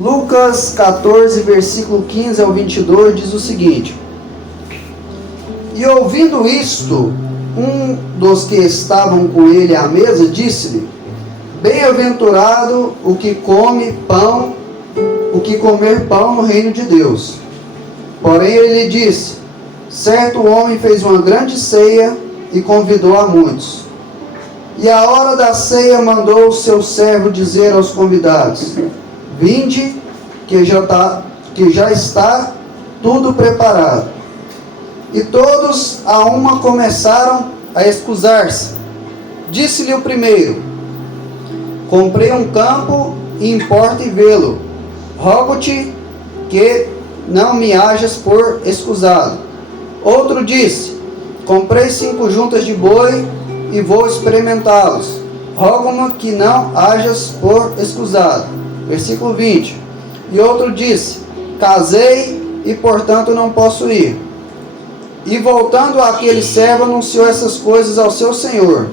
Lucas 14, versículo 15 ao 22 diz o seguinte: E ouvindo isto, um dos que estavam com ele à mesa disse-lhe: Bem-aventurado o que comer pão no reino de Deus. Porém ele lhe disse: Certo homem fez uma grande ceia e convidou a muitos. E à hora da ceia mandou o seu servo dizer aos convidados: Vinde, que já está tudo preparado. E todos a uma começaram a excusar-se. Disse-lhe o primeiro: Comprei um campo e importa e vê-lo. Rogo-te que não me hajas por escusado. Outro disse: Comprei 5 juntas de boi e vou experimentá-los. Rogo-me que não hajas por escusado. Versículo 20. E outro disse: Casei e portanto não posso ir. E voltando aquele servo anunciou essas coisas ao seu senhor.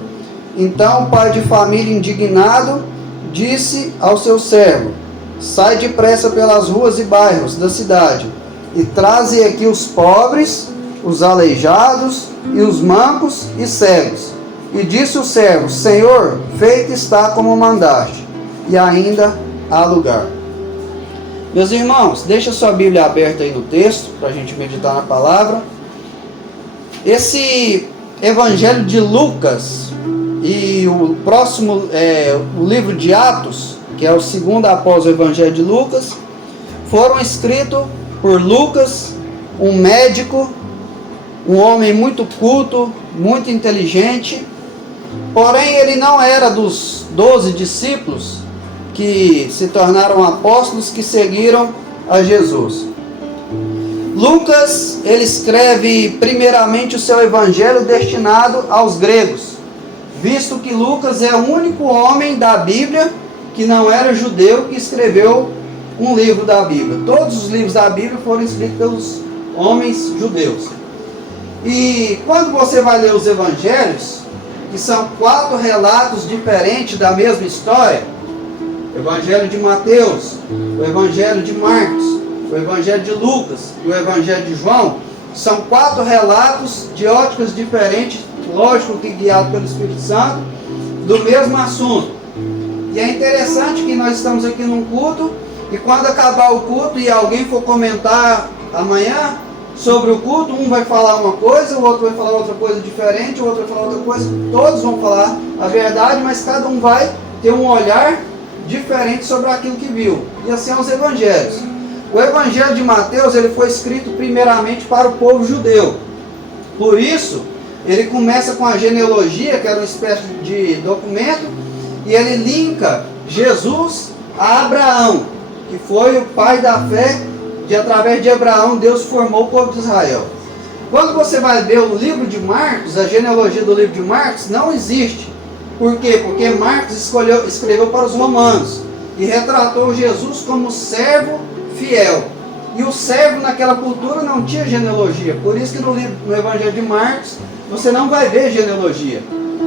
Então o pai de família, indignado, disse ao seu servo: Sai depressa pelas ruas e bairros da cidade e traze aqui os pobres, os aleijados e os mancos e cegos. E disse o servo: Senhor, feito está como mandaste, e ainda há lugar. Meus irmãos, deixa sua Bíblia aberta aí no texto, para a gente meditar na palavra. Esse Evangelho de Lucas e o próximo, o livro de Atos, que é o segundo após o Evangelho de Lucas, foram escritos por Lucas, um médico, um homem muito culto, muito inteligente. Porém, ele não era dos 12 discípulos que se tornaram apóstolos, que seguiram a Jesus. Lucas, ele escreve primeiramente o seu evangelho destinado aos gregos, visto que Lucas é o único homem da Bíblia que não era judeu que escreveu um livro da Bíblia. Todos os livros da Bíblia foram escritos pelos homens judeus. E quando você vai ler os evangelhos, que são 4 relatos diferentes da mesma história, o Evangelho de Mateus, o Evangelho de Marcos, o Evangelho de Lucas e o Evangelho de João, são 4 relatos de óticas diferentes, lógico que guiado pelo Espírito Santo, do mesmo assunto. E é interessante que nós estamos aqui num culto, e quando acabar o culto e alguém for comentar amanhã sobre o culto, um vai falar uma coisa, o outro vai falar outra coisa diferente, o outro vai falar outra coisa, todos vão falar a verdade, mas cada um vai ter um olhar diferente sobre aquilo que viu. E assim são os evangelhos. O Evangelho de Mateus, ele foi escrito primeiramente para o povo judeu. Por isso, ele começa com a genealogia, que era uma espécie de documento, e ele linka Jesus a Abraão, que foi o pai da fé, através de Abraão Deus formou o povo de Israel. Quando você vai ver o livro de Marcos, a genealogia do livro de Marcos não existe. Por quê? Porque Marcos escreveu para os romanos e retratou Jesus como servo fiel. E o servo naquela cultura não tinha genealogia. Por isso que no Evangelho de Marcos você não vai ver genealogia.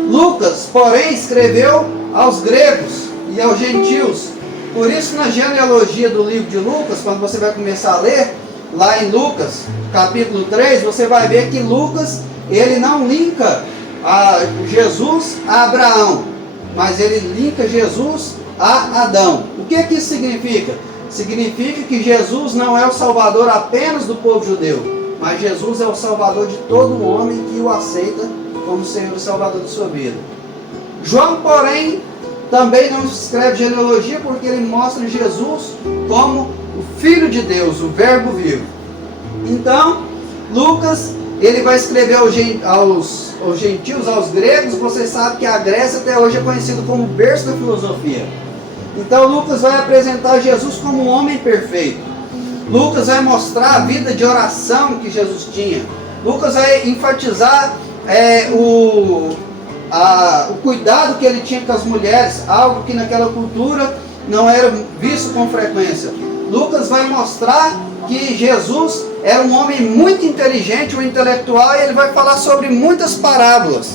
Lucas, porém, escreveu aos gregos e aos gentios. Por isso, na genealogia do livro de Lucas, quando você vai começar a ler, lá em Lucas, capítulo 3, você vai ver que Lucas, ele não linka Jesus a Abraão, mas ele linka Jesus a Adão. O que isso significa? Significa que Jesus não é o salvador apenas do povo judeu, mas Jesus é o salvador de todo homem que o aceita como Senhor e Salvador de sua vida. João, porém, também não escreve genealogia, porque ele mostra Jesus como o Filho de Deus, o Verbo vivo. Então, Lucas, ele vai escrever aos gentios, aos gregos. Você sabe que a Grécia até hoje é conhecida como o berço da filosofia. Então Lucas vai apresentar Jesus como um homem perfeito. Lucas vai mostrar a vida de oração que Jesus tinha. Lucas vai enfatizar o cuidado que ele tinha com as mulheres, algo que naquela cultura não era visto com frequência. Lucas vai mostrar que Jesus era um homem muito inteligente, um intelectual, e ele vai falar sobre muitas parábolas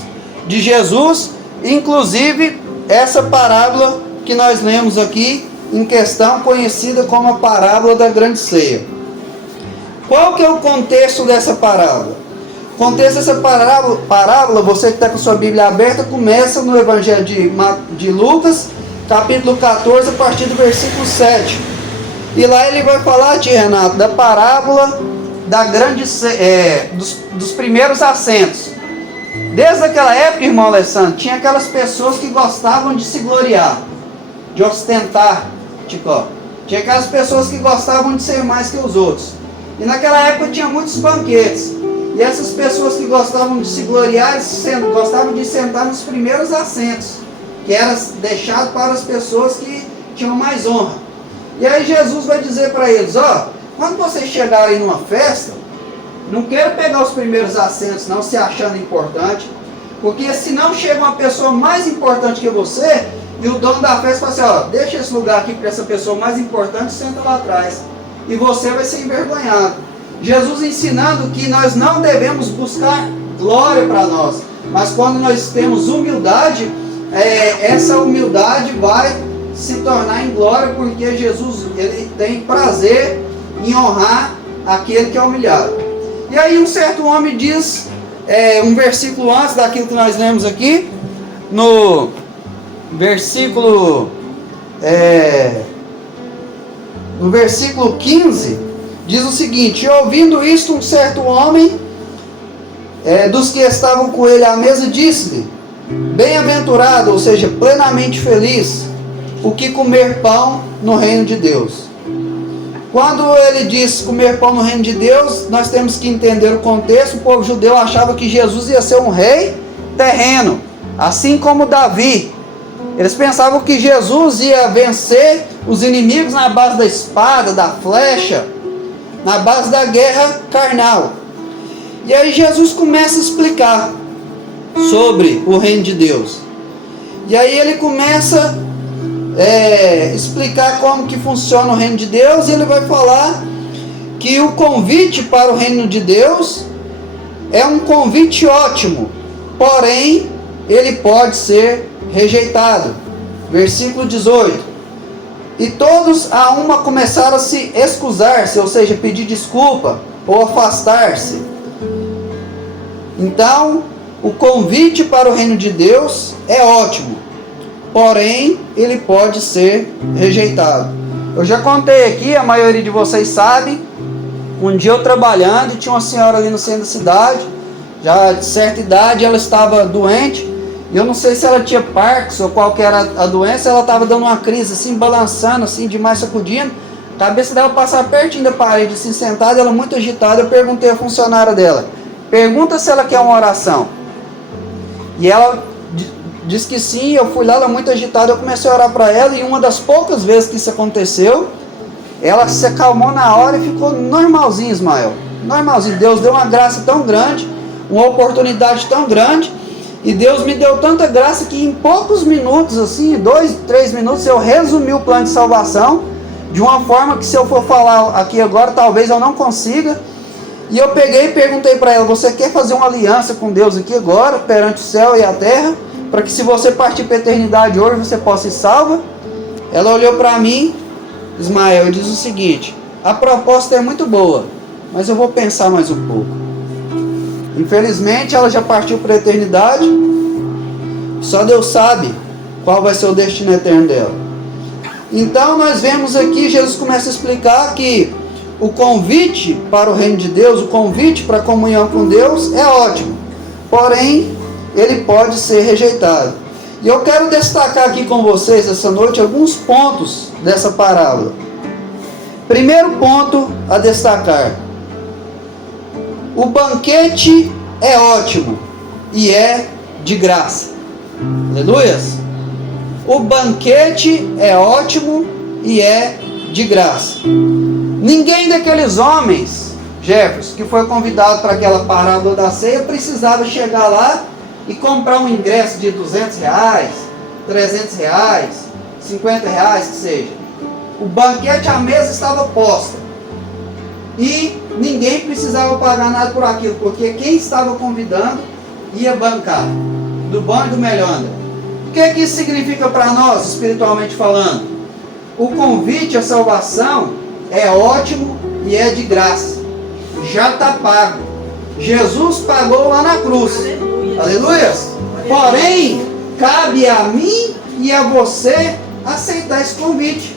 de Jesus, inclusive essa parábola que nós lemos aqui em questão, conhecida como a parábola da grande ceia. Qual que é o contexto dessa parábola? O contexto dessa parábola, você que está com sua Bíblia aberta, começa no Evangelho de Lucas, capítulo 14, a partir do versículo 7. E lá ele vai falar, tia Renato, da parábola da grande dos primeiros assentos. Desde aquela época, irmão Alessandro, tinha aquelas pessoas que gostavam de se gloriar, de ostentar, tinha aquelas pessoas que gostavam de ser mais que os outros. E naquela época tinha muitos banquetes. E essas pessoas que gostavam de se gloriar, gostavam de sentar nos primeiros assentos, que era deixado para as pessoas que tinham mais honra. E aí Jesus vai dizer para eles, quando vocês chegarem numa festa, não quero pegar os primeiros assentos não, se achando importante, porque se não chega uma pessoa mais importante que você, e o dono da festa fala assim, deixa esse lugar aqui para essa pessoa mais importante, senta lá atrás, e você vai ser envergonhado. Jesus ensinando que nós não devemos buscar glória para nós, mas quando nós temos humildade, essa humildade vai se tornar em glória, porque Jesus ele tem prazer em honrar aquele que é humilhado. E aí um certo homem diz, um versículo antes daquilo que nós lemos aqui, no versículo 15, diz o seguinte: ouvindo isto, um certo homem dos que estavam com ele à mesa disse-lhe, bem-aventurado, ou seja, plenamente feliz, o que comer pão no reino de Deus. Quando ele diz comer pão no reino de Deus, nós temos que entender o contexto. O povo judeu achava que Jesus ia ser um rei terreno, assim como Davi. Eles pensavam que Jesus ia vencer os inimigos na base da espada, da flecha, na base da guerra carnal. E aí Jesus começa a explicar sobre o reino de Deus. E aí ele começa explicar como que funciona o reino de Deus, e ele vai falar que o convite para o reino de Deus é um convite ótimo, porém ele pode ser rejeitado. Versículo 18: e todos a uma começaram a se excusar-se, ou seja, pedir desculpa ou afastar-se. Então o convite para o reino de Deus é ótimo, porém ele pode ser rejeitado. Eu já contei aqui, a maioria de vocês sabe, um dia eu trabalhando, e tinha uma senhora ali no centro da cidade, já de certa idade, ela estava doente, e eu não sei se ela tinha Parkinson ou qual que era a doença, ela estava dando uma crise assim, balançando assim, demais, sacudindo, a cabeça dela passava pertinho da parede, assim, sentada, ela muito agitada. Eu perguntei à funcionária dela, pergunta se ela quer uma oração. E ela disse que sim. Eu fui lá, ela muito agitada, eu comecei a orar para ela, e uma das poucas vezes que isso aconteceu, ela se acalmou na hora e ficou normalzinho, Ismael, normalzinho. Deus deu uma graça tão grande, uma oportunidade tão grande, e Deus me deu tanta graça que em poucos minutos, assim, 2, 3 minutos, eu resumi o plano de salvação, de uma forma que se eu for falar aqui agora, talvez eu não consiga. E eu peguei e perguntei para ela, você quer fazer uma aliança com Deus aqui agora, perante o céu e a terra, para que se você partir para a eternidade hoje, você possa ir salva? Ela olhou para mim, Ismael, e diz o seguinte: a proposta é muito boa, mas eu vou pensar mais um pouco. Infelizmente ela já partiu para a eternidade, só Deus sabe qual vai ser o destino eterno dela. Então nós vemos aqui, Jesus começa a explicar que o convite para o reino de Deus, o convite para a comunhão com Deus é ótimo, porém ele pode ser rejeitado. E eu quero destacar aqui com vocês essa noite alguns pontos dessa parábola. Primeiro ponto a destacar: o banquete é ótimo e é de graça. Aleluias! O banquete é ótimo e é de graça. Ninguém daqueles homens, Jefferson, que foi convidado para aquela parábola da ceia, precisava chegar lá e comprar um ingresso de R$200, R$300, R$50, que seja. O banquete, a mesa estava posta, e ninguém precisava pagar nada por aquilo, porque quem estava convidando ia bancar, do bom e do melhor. O que isso significa para nós, espiritualmente falando? o convite à salvação é ótimo e é de graça. Já está pago. Jesus pagou lá na cruz. Aleluia. Porém, cabe a mim e a você aceitar esse convite.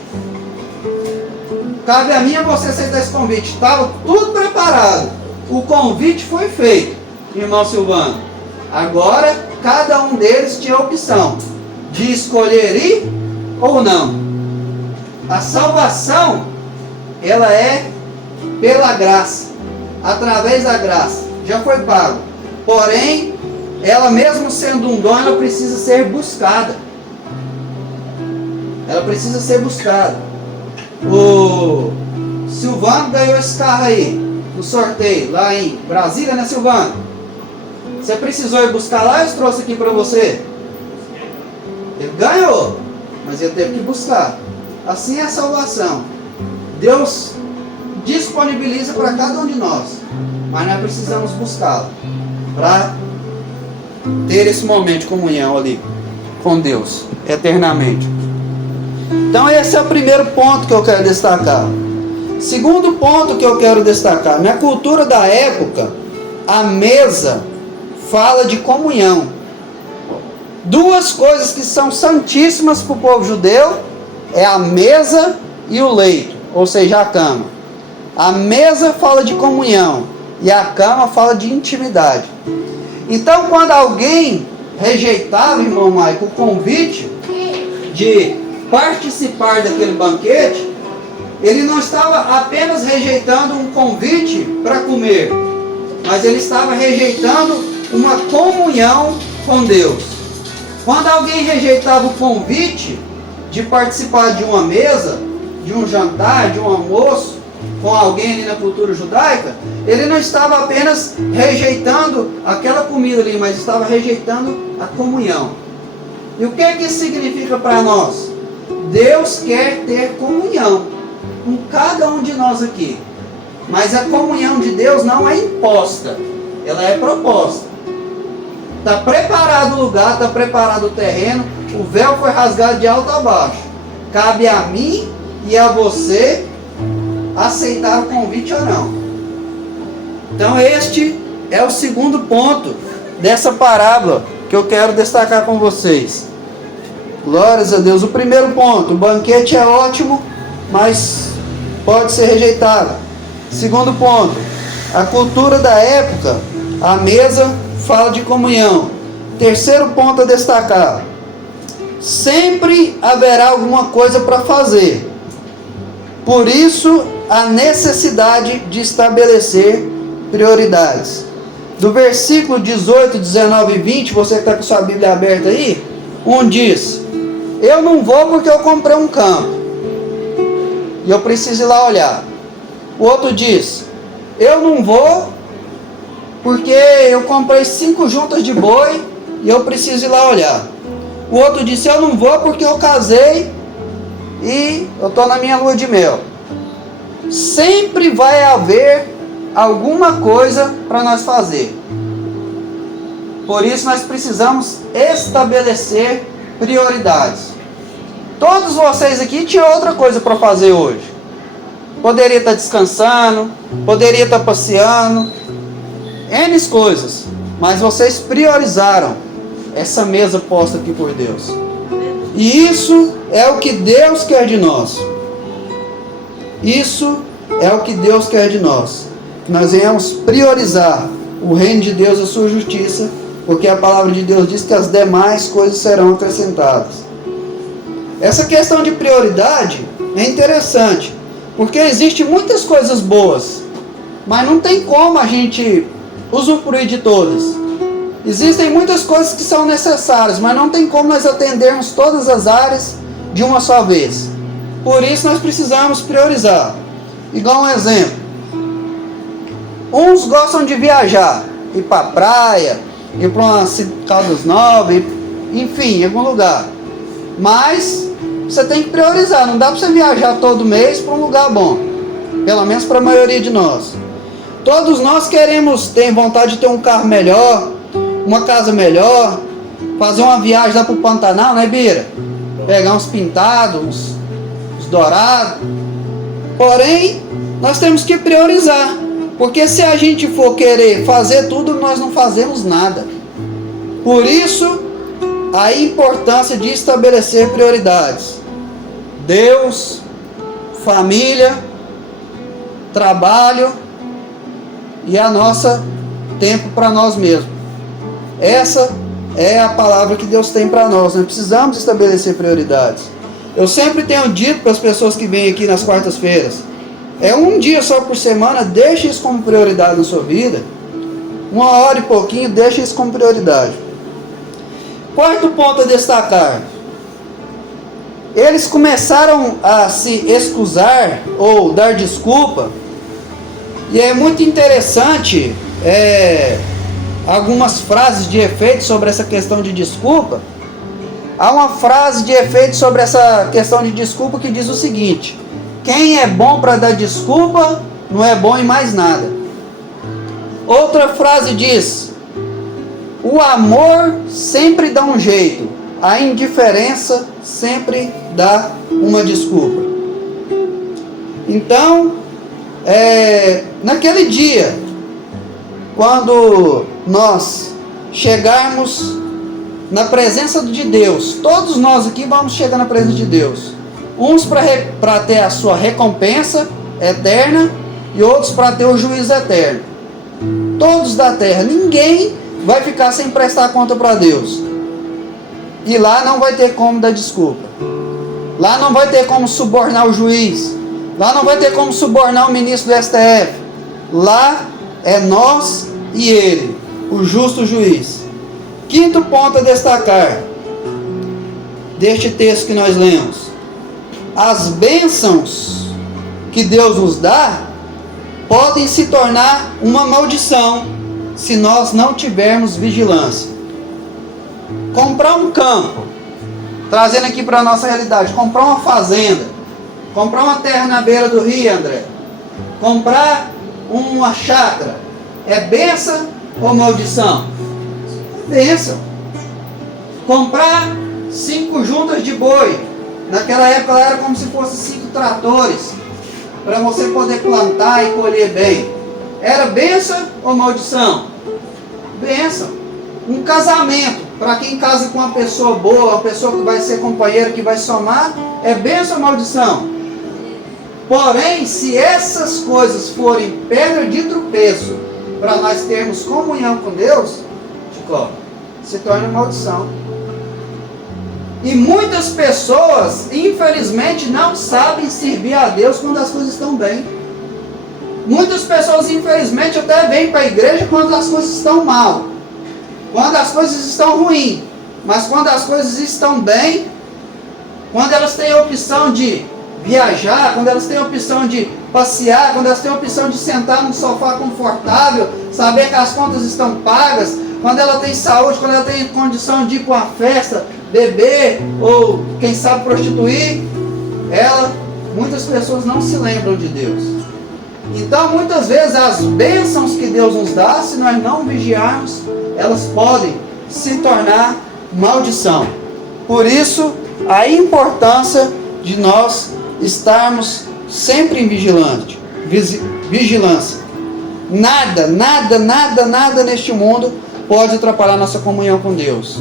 Cabe a mim e a você aceitar esse convite. Estava tudo preparado. O convite foi feito, irmão Silvano. Agora, cada um deles tinha a opção de escolher ir ou não. A salvação, ela é pela graça, através da graça. Já foi pago. Porém, ela mesmo sendo um dom, ela precisa ser buscada. Ela precisa ser buscada. O Silvano ganhou esse carro aí no sorteio, lá em Brasília, né, Silvano? Você precisou ir buscar lá, eu trouxe aqui para você. Ele ganhou, mas ele teve que buscar. Assim é a salvação. Deus disponibiliza para cada um de nós, mas nós precisamos buscá-la para ter esse momento de comunhão ali com Deus eternamente. Então esse é o primeiro ponto que eu quero destacar. Segundo ponto que eu quero destacar: na cultura da época, a mesa fala de comunhão. Duas coisas que são santíssimas para o povo judeu é a mesa e o leito, ou seja, a cama. A mesa fala de comunhão e a cama fala de intimidade. Então, quando alguém rejeitava, irmão Maico, o convite de participar daquele banquete, ele não estava apenas rejeitando um convite para comer, mas ele estava rejeitando uma comunhão com Deus. Quando alguém rejeitava o convite de participar de uma mesa, de um jantar, de um almoço com alguém ali na cultura judaica, ele não estava apenas rejeitando aquela comida ali, mas estava rejeitando a comunhão. E o que é que isso significa para nós? Deus quer ter comunhão com cada um de nós aqui, mas a comunhão de Deus não é imposta, ela é proposta. Está preparado o lugar, está preparado o terreno, o véu foi rasgado de alto a baixo. Cabe a mim e a você aceitar o convite ou não. Então este é o segundo ponto dessa parábola que eu quero destacar com vocês. Glórias a Deus. O primeiro ponto: o banquete é ótimo, mas pode ser rejeitado. Segundo ponto: a cultura da época, a mesa fala de comunhão. Terceiro ponto a destacar: sempre haverá alguma coisa para fazer. Por isso, a necessidade de estabelecer prioridades. Do versículo 18, 19 e 20, você que está com sua Bíblia aberta aí, um diz: eu não vou porque eu comprei um campo e eu preciso ir lá olhar. O outro diz: eu não vou porque eu comprei 5 juntas de boi e eu preciso ir lá olhar. O outro disse: eu não vou porque eu casei e eu estou na minha lua de mel. Sempre vai haver alguma coisa para nós fazer. Por isso nós precisamos estabelecer prioridades. Todos vocês aqui tinham outra coisa para fazer hoje. Poderia estar descansando, poderia estar passeando, N coisas, mas vocês priorizaram essa mesa posta aqui por Deus. E isso é o que Deus quer de nós. Isso é o que Deus quer de nós. Que nós venhamos priorizar o reino de Deus e a sua justiça, porque a palavra de Deus diz que as demais coisas serão acrescentadas. Essa questão de prioridade é interessante, porque existem muitas coisas boas, mas não tem como a gente usufruir de todas. Existem muitas coisas que são necessárias, mas não tem como nós atendermos todas as áreas de uma só vez. Por isso nós precisamos priorizar. Igual um exemplo: uns gostam de viajar, ir para a praia, ir para uma Caldas Novas, enfim, em algum lugar. Mas você tem que priorizar. Não dá para você viajar todo mês para um lugar bom. Pelo menos para a maioria de nós. Todos nós queremos, tem vontade de ter um carro melhor, uma casa melhor, fazer uma viagem lá para o Pantanal, né, Bira? Pegar uns pintados, uns os dourados. Porém, nós temos que priorizar, porque se a gente for querer fazer tudo, nós não fazemos nada. Por isso, a importância de estabelecer prioridades. Deus, família, trabalho e a nossa tempo para nós mesmos. Essa é a palavra que Deus tem para nós. Nós precisamos estabelecer prioridades. Eu sempre tenho dito para as pessoas que vêm aqui nas quartas-feiras, é um dia só por semana, deixe isso como prioridade na sua vida. 1 hora e pouquinho, deixe isso como prioridade. Quarto ponto a destacar. Eles começaram a se excusar ou dar desculpa. E é muito interessante algumas frases de efeito sobre essa questão de desculpa. Há uma frase de efeito sobre essa questão de desculpa que diz o seguinte: quem é bom para dar desculpa não é bom em mais nada. Outra frase diz: o amor sempre dá um jeito, a indiferença sempre dá uma desculpa. Então, naquele dia, quando nós chegarmos na presença de Deus, todos nós aqui vamos chegar na presença de Deus. Uns para ter a sua recompensa eterna e outros para ter o juízo eterno. Todos da terra, ninguém vai ficar sem prestar conta para Deus. E lá não vai ter como dar desculpa. Lá não vai ter como subornar o juiz. Lá não vai ter como subornar o ministro do STF. Lá é nós e ele, o justo juiz. Quinto ponto a destacar deste texto que nós lemos: as bênçãos que Deus nos dá podem se tornar uma maldição se nós não tivermos vigilância. Comprar um campo, trazendo aqui para a nossa realidade, comprar uma fazenda, comprar uma terra na beira do rio, André, comprar uma chácara, é bênção ou maldição? Bênção. Comprar 5 juntas de boi, naquela época era como se fosse 5 tratores, para você poder plantar e colher bem. Era bênção ou maldição? Bênção. Um casamento, para quem casa com uma pessoa boa, uma pessoa que vai ser companheiro, que vai somar, é bênção ou maldição? Porém, se essas coisas forem pedra de tropeço para nós termos comunhão com Deus, se torna maldição. E muitas pessoas, infelizmente, não sabem servir a Deus quando as coisas estão bem. Muitas pessoas, infelizmente, até vêm para a igreja quando as coisas estão mal, quando as coisas estão ruins. Mas quando as coisas estão bem, quando elas têm a opção de viajar, quando elas têm a opção de passear, quando elas têm a opção de sentar num sofá confortável, saber que as contas estão pagas, quando ela tem saúde, quando ela tem condição de ir para uma festa, beber ou quem sabe prostituir, muitas pessoas não se lembram de Deus. Então muitas vezes as bênçãos que Deus nos dá, se nós não vigiarmos, elas podem se tornar maldição. Por isso a importância de nós estarmos sempre em vigilância. Nada neste mundo pode atrapalhar nossa comunhão com Deus.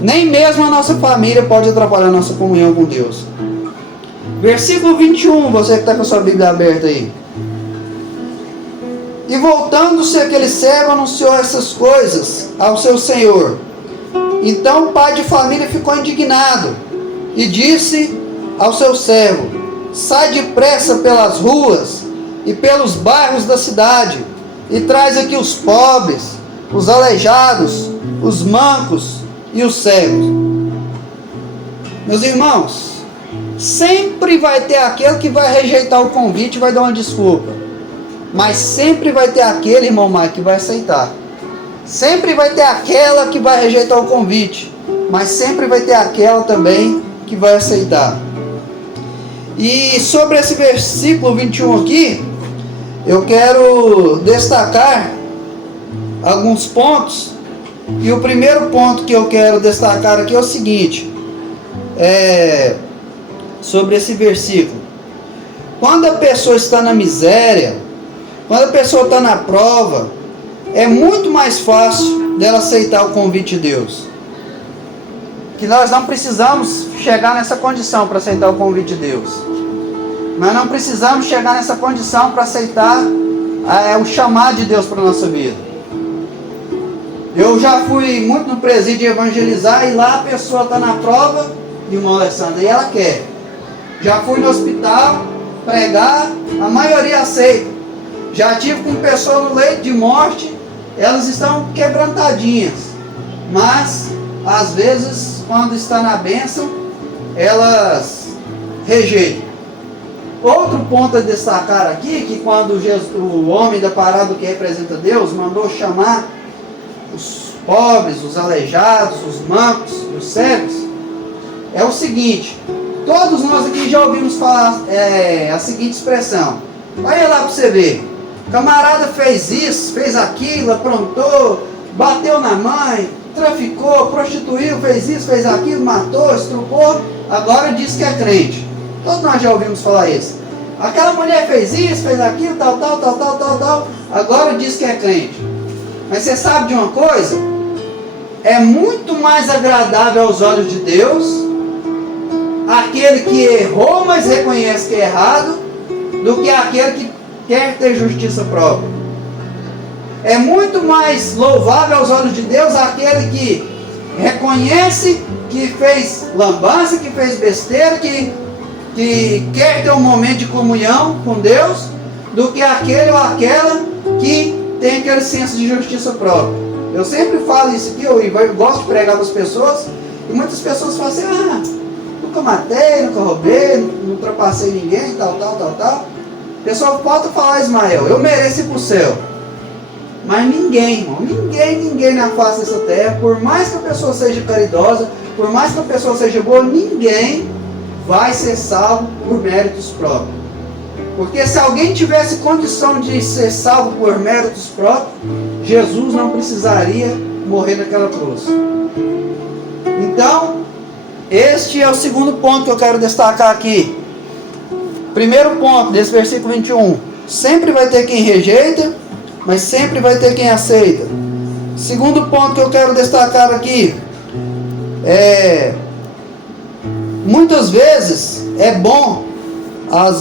Nem mesmo a nossa família pode atrapalhar nossa comunhão com Deus. Versículo 21, você que está com a sua Bíblia aberta aí. E voltando-se aquele servo, anunciou essas coisas ao seu senhor. Então o pai de família ficou indignado e disse ao seu servo: sai depressa pelas ruas e pelos bairros da cidade e traz aqui os pobres, os aleijados, os mancos e os cegos. Meus irmãos, sempre vai ter aquele que vai rejeitar o convite e vai dar uma desculpa. Mas sempre vai ter aquele, irmão Mike, que vai aceitar. Sempre vai ter aquela que vai rejeitar o convite, mas sempre vai ter aquela também que vai aceitar. E sobre esse versículo 21 aqui, eu quero destacar alguns pontos. E o primeiro ponto que eu quero destacar aqui é o seguinte: sobre esse versículo. Quando a pessoa está na miséria, quando a pessoa está na prova, é muito mais fácil dela aceitar o convite de Deus. Que nós não precisamos chegar nessa condição para aceitar o convite de Deus. Nós não precisamos chegar nessa condição para aceitar o chamado de Deus para a nossa vida. Eu já fui muito no presídio evangelizar e lá a pessoa está na prova, irmão Alessandro, e ela quer. Já fui no hospital pregar, a maioria aceita. Já tive com pessoas no leito de morte, elas estão quebrantadinhas, mas às vezes quando está na bênção, elas rejeitam. Outro ponto a destacar aqui, que quando o homem da parábola que representa Deus mandou chamar os pobres, os aleijados, os mancos e os cegos, é o seguinte: todos nós aqui já ouvimos falar a seguinte expressão. Olha lá para você ver. Camarada fez isso, fez aquilo, aprontou, bateu na mãe, traficou, prostituiu, fez isso, fez aquilo, matou, estrupou, agora diz que é crente. Todos nós já ouvimos falar isso. Aquela mulher fez isso, fez aquilo, tal, agora diz que é crente. Mas você sabe de uma coisa? É muito mais agradável aos olhos de Deus aquele que errou, mas reconhece que é errado, do que aquele que quer ter justiça própria. É muito mais louvável aos olhos de Deus aquele que reconhece que fez lambança, que fez besteira, que quer ter um momento de comunhão com Deus, do que aquele ou aquela que tem aquele senso de justiça própria. Eu sempre falo isso aqui, eu gosto de pregar para as pessoas, e muitas pessoas falam assim: nunca matei, nunca roubei, não ultrapassei ninguém, tal. O pessoal pode falar: Ismael, eu mereço ir para o céu. Mas ninguém, irmão, ninguém na face dessa terra, por mais que a pessoa seja caridosa, por mais que a pessoa seja boa, ninguém vai ser salvo por méritos próprios. Porque se alguém tivesse condição de ser salvo por méritos próprios, Jesus não precisaria morrer naquela cruz. Então, este é o segundo ponto que eu quero destacar aqui. Primeiro ponto desse versículo 21. Sempre vai ter quem rejeita, mas sempre vai ter quem aceita. Segundo ponto que eu quero destacar aqui. Muitas vezes é bom a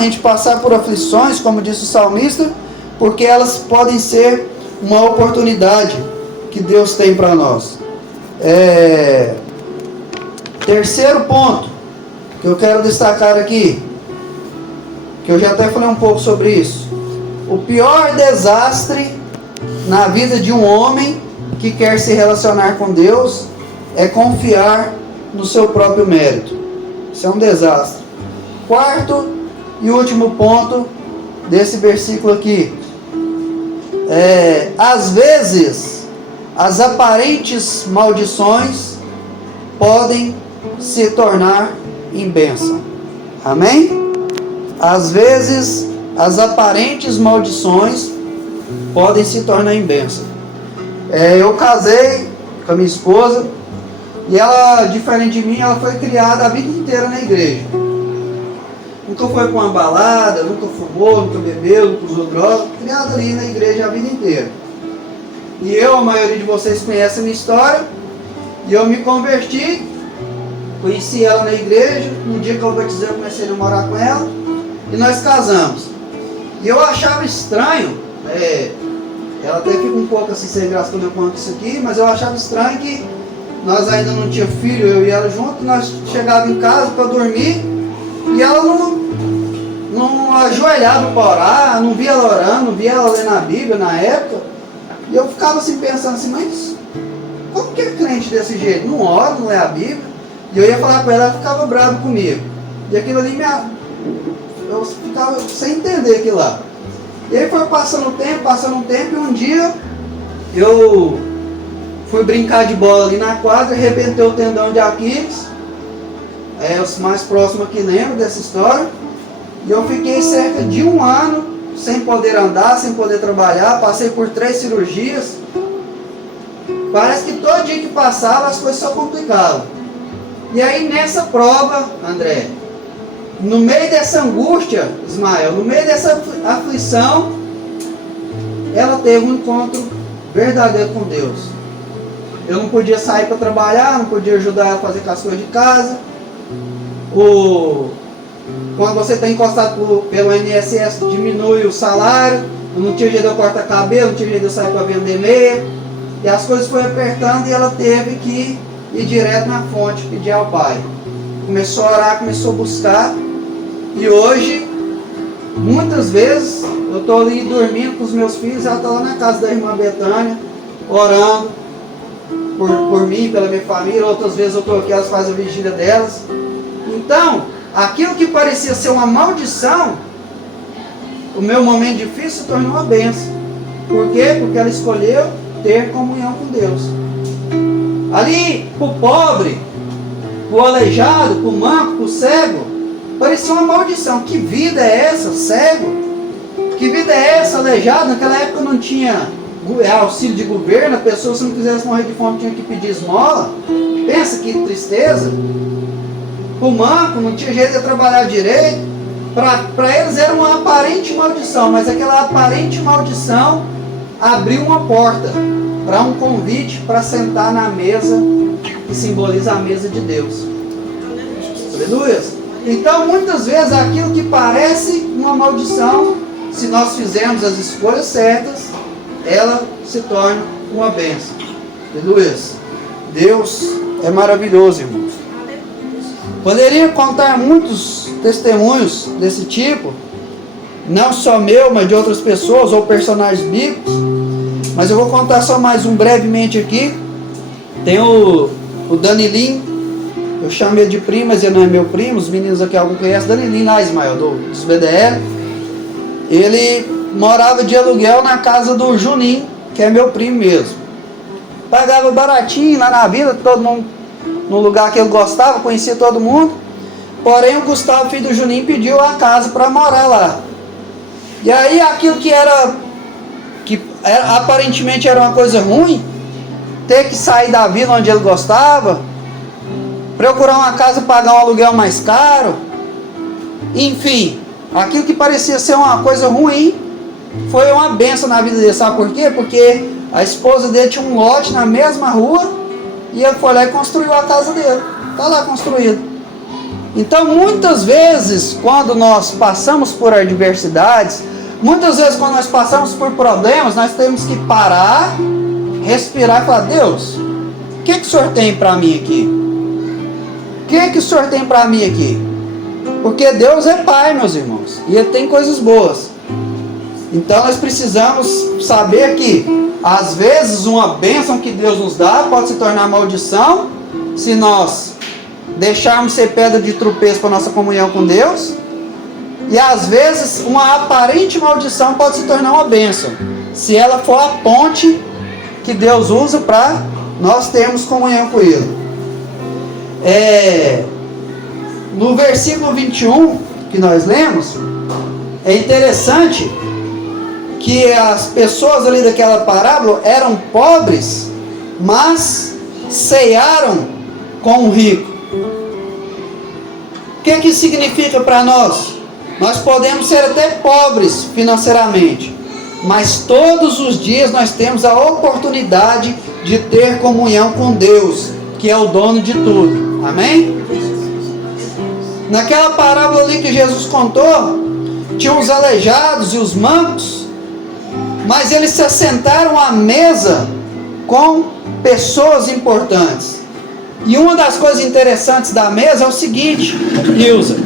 gente passar por aflições, como disse o salmista, porque elas podem ser uma oportunidade que Deus tem para nós. Terceiro ponto que eu quero destacar aqui, que eu já até falei um pouco sobre isso: o pior desastre na vida de um homem que quer se relacionar com Deus é confiar no seu próprio mérito. Isso é um desastre. Quarto e último ponto desse versículo aqui: às vezes as aparentes maldições podem se tornar em bênção. Amém? Às vezes as aparentes maldições podem se tornar em bênção. Eu casei com a minha esposa e ela, diferente de mim, ela foi criada a vida inteira na igreja. Nunca foi para uma balada, nunca fumou, nunca bebeu, nunca usou droga. Criada ali na igreja a vida inteira. E eu, a maioria de vocês conhece a minha história, e eu me converti, conheci ela na igreja. Um dia que eu batizei, eu comecei a morar com ela, e nós casamos. E eu achava estranho, ela até fica um pouco assim sem graça quando eu conto isso aqui, mas eu achava estranho que nós ainda não tínhamos filho, eu e ela junto. Nós chegávamos em casa para dormir, e ela não ajoelhava para orar, não via ela orando, não via ela lendo a Bíblia na época. E eu ficava assim pensando assim: mas como que é crente desse jeito? Não ora, não lê a Bíblia. E eu ia falar com ela, ela ficava brava comigo. E aquilo ali eu ficava sem entender aquilo lá. E aí foi passando o tempo, e um dia eu fui brincar de bola ali na quadra, arrebentei o tendão de Aquiles. Os mais próximos aqui lembram dessa história. E eu fiquei cerca de 1 ano sem poder andar, sem poder trabalhar. Passei por 3 cirurgias. Parece que todo dia que passava as coisas só complicavam. E aí nessa prova, André, no meio dessa angústia, Ismael, no meio dessa aflição, ela teve um encontro verdadeiro com Deus. Eu não podia sair para trabalhar, não podia ajudar ela a fazer as coisas de casa. Quando você está encostado pelo INSS, diminui o salário. Eu não tinha jeito de eu cortar cabelo, não tinha jeito de eu sair para vender meia. E as coisas foram apertando e ela teve que ir direto na fonte, pedir ao Pai. Começou a orar, começou a buscar. E hoje, muitas vezes, eu estou ali dormindo com os meus filhos, ela está lá na casa da irmã Betânia, orando por mim, pela minha família. Outras vezes eu estou aqui, elas fazem a vigília delas. Então, aquilo que parecia ser uma maldição, o meu momento difícil se tornou uma bênção. Por quê? Porque ela escolheu ter comunhão com Deus. Ali, para o pobre, para o aleijado, para o manco, para o cego, parecia uma maldição. Que vida é essa, cego? Que vida é essa, aleijado? Naquela época não tinha auxílio de governo, a pessoa, se não quisesse morrer de fome, tinha que pedir esmola. Pensa que tristeza. O manco não tinha jeito de trabalhar direito. Para eles era uma aparente maldição, mas aquela aparente maldição abriu uma porta para um convite para sentar na mesa que simboliza a mesa de Deus. Aleluia. Então, muitas vezes, aquilo que parece uma maldição, se nós fizermos as escolhas certas, ela se torna uma bênção. Aleluia. Deus é maravilhoso, irmãos. Poderia contar muitos testemunhos desse tipo, não só meu, mas de outras pessoas ou personagens bíblicos, mas eu vou contar só mais um brevemente aqui. Tem o Danilinho, eu chamo ele de primo, mas ele não é meu primo, os meninos aqui algum conhecem, Danilinho lá, Ismael, dos BDL. Ele morava de aluguel na casa do Juninho, que é meu primo mesmo. Pagava baratinho lá na vila, todo mundo no lugar que ele gostava, conhecia todo mundo. Porém, o Gustavo, filho do Juninho, pediu a casa para morar lá. E aí, aquilo que aparentemente era uma coisa ruim, ter que sair da vila onde ele gostava, procurar uma casa, pagar um aluguel mais caro, enfim, aquilo que parecia ser uma coisa ruim, foi uma bênção na vida dele. Sabe por quê? Porque a esposa dele tinha um lote na mesma rua, e ele foi lá e construiu a casa dele. Está lá construído. Então, muitas vezes, quando nós passamos por adversidades, muitas vezes quando nós passamos por problemas, nós temos que parar, respirar e falar: Deus, o que o Senhor tem para mim aqui? O que o Senhor tem para mim aqui? Porque Deus é Pai, meus irmãos, e Ele tem coisas boas. Então nós precisamos saber que às vezes uma bênção que Deus nos dá pode se tornar maldição se nós deixarmos ser pedra de tropeço para nossa comunhão com Deus. E às vezes uma aparente maldição pode se tornar uma bênção se ela for a ponte que Deus usa para nós termos comunhão com Ele. No versículo 21 que nós lemos, é interessante que as pessoas ali daquela parábola eram pobres, mas cearam com o rico. O que isso significa para nós? Nós podemos ser até pobres financeiramente, mas todos os dias nós temos a oportunidade de ter comunhão com Deus, que é o dono de tudo. Amém? Naquela parábola ali que Jesus contou, tinha os aleijados e os mancos, mas eles se assentaram à mesa com pessoas importantes. E uma das coisas interessantes da mesa é o seguinte, Ilza: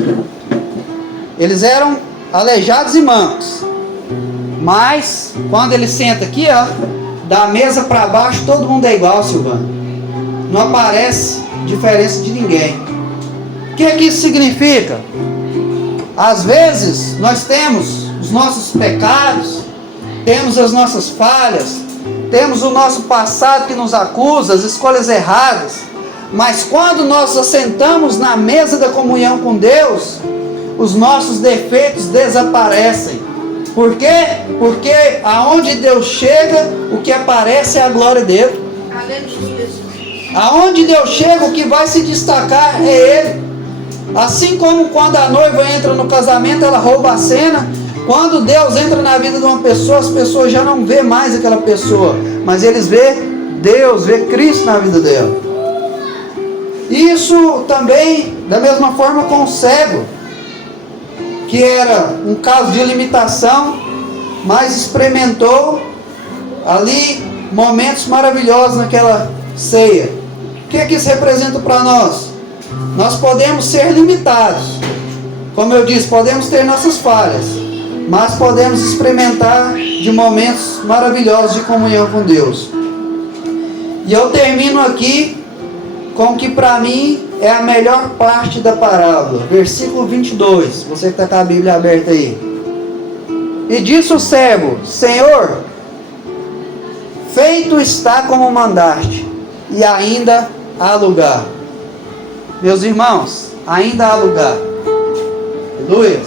eles eram aleijados e mancos, mas quando ele senta aqui, ó, da mesa para baixo todo mundo é igual, Silvano. Não aparece diferença de ninguém. O que isso significa? Às vezes nós temos os nossos pecados, temos as nossas falhas, temos o nosso passado que nos acusa, as escolhas erradas, mas quando nós assentamos na mesa da comunhão com Deus, os nossos defeitos desaparecem. Por quê? Porque aonde Deus chega, o que aparece é a glória dele. Aleluia. Aonde Deus chega, o que vai se destacar é Ele. Assim como quando a noiva entra no casamento, ela rouba a cena. Quando Deus entra na vida de uma pessoa, as pessoas já não vê mais aquela pessoa, mas eles vê Deus, vê Cristo na vida dela. Isso também, da mesma forma com o cego, que era um caso de limitação, mas experimentou ali momentos maravilhosos naquela ceia. O que isso representa para nós? Nós podemos ser limitados, como eu disse, podemos ter nossas falhas, mas podemos experimentar de momentos maravilhosos de comunhão com Deus. E eu termino aqui com o que para mim é a melhor parte da parábola, versículo 22, você que está com a Bíblia aberta aí. E disse o servo: Senhor, feito está como mandaste, e ainda há lugar. Meus irmãos, ainda há lugar. Aleluia.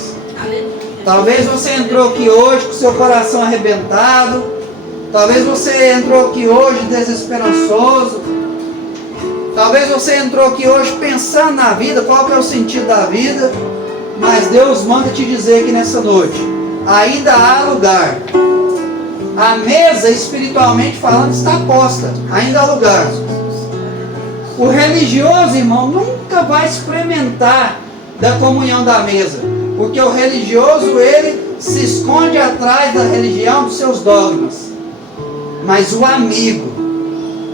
Talvez você entrou aqui hoje com seu coração arrebentado. Talvez você entrou aqui hoje desesperançoso. Talvez você entrou aqui hoje pensando na vida, qual que é o sentido da vida. Mas Deus manda te dizer que nessa noite ainda há lugar. A mesa, espiritualmente falando, está posta. Ainda há lugar. O religioso, irmão, nunca vai experimentar da comunhão da mesa. Porque o religioso, ele se esconde atrás da religião, dos seus dogmas. Mas o amigo,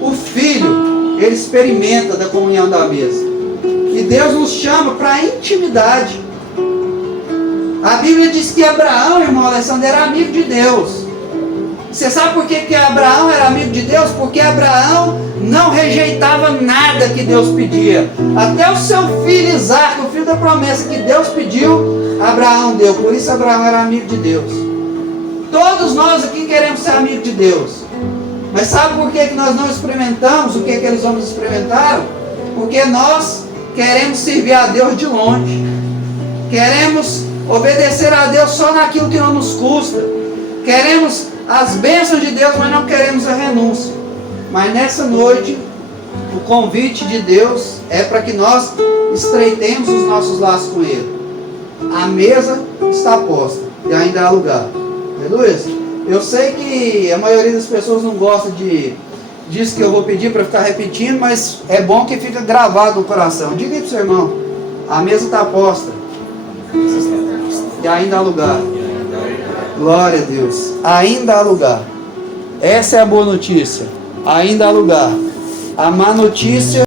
o filho, ele experimenta da comunhão da mesa. E Deus nos chama para a intimidade. A Bíblia diz que Abraão, irmão Alessandro, era amigo de Deus. Você sabe por que Abraão era amigo de Deus? Porque Abraão não rejeitava nada que Deus pedia. Até o seu filho Isaac, o filho da promessa que Deus pediu, Abraão deu. Por isso Abraão era amigo de Deus. Todos nós aqui queremos ser amigos de Deus. Mas sabe por que nós não experimentamos o que aqueles homens experimentaram? Porque nós queremos servir a Deus de longe. Queremos obedecer a Deus só naquilo que não nos custa. Queremos as bênçãos de Deus, mas não queremos a renúncia. Mas nessa noite, o convite de Deus é para que nós estreitemos os nossos laços com Ele. A mesa está posta e ainda há lugar. Aleluia? Eu sei que a maioria das pessoas não gosta disso que eu vou pedir para ficar repetindo, mas é bom que fica gravado no coração. Diga aí para o seu irmão: a mesa está posta e ainda há lugar. Glória a Deus. Ainda há lugar. Essa é a boa notícia. Ainda há lugar. A má notícia